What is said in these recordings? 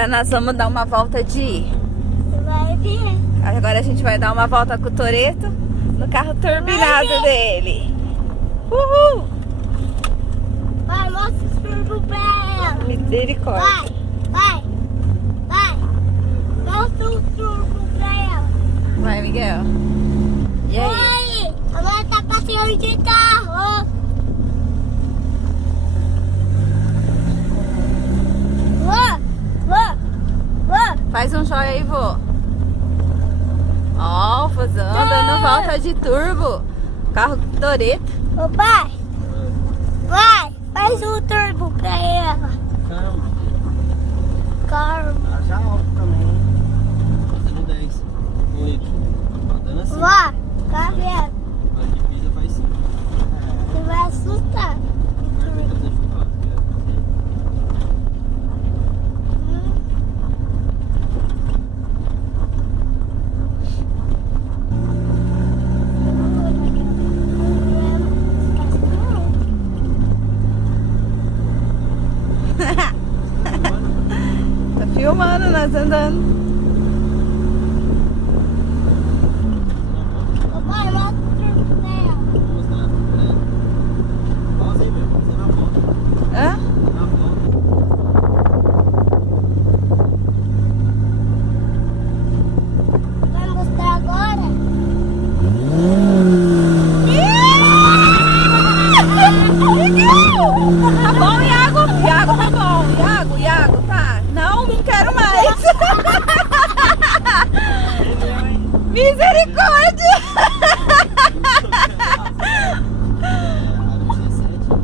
Agora nós vamos dar uma volta de... Vai vir. Agora a gente vai dar uma volta com o Toretto no carro turbinado dele. Uhul! Vai, mostra os turbos pra ela. Misericórdia. Vai. Mostra os turbos pra ela. Vai, Miguel. E aí? Oi, agora tá passeando de carro. Faz um joia aí, vô. Ó, o Fozão dando volta de turbo. Carro Toretto. Ô pai, vai, faz um turbo pra ela. Calma. Já alto também. Fazendo 10. 8. Faltando assim. Vó, tá vendo? A de pisa faz 5. Você vai assustar. Tá filmando nós andando. Ô pai, mostra o turbo pra ela. Vou mostrar. Pausa aí, meu. Você na foto. Hã? Na foto. Vai mostrar agora? Tá bom, Iago? Iago, tá bom. Iago, tá. Não quero mais. Misericórdia!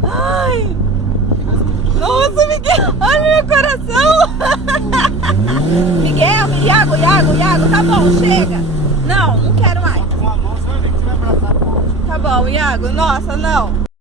Ai! Nossa, Miguel! Olha meu coração! Miguel, Iago, tá bom, chega! Não quero mais. Com a mão, você vai ver que você vai abraçar a ponte. Tá bom, Iago, nossa, não.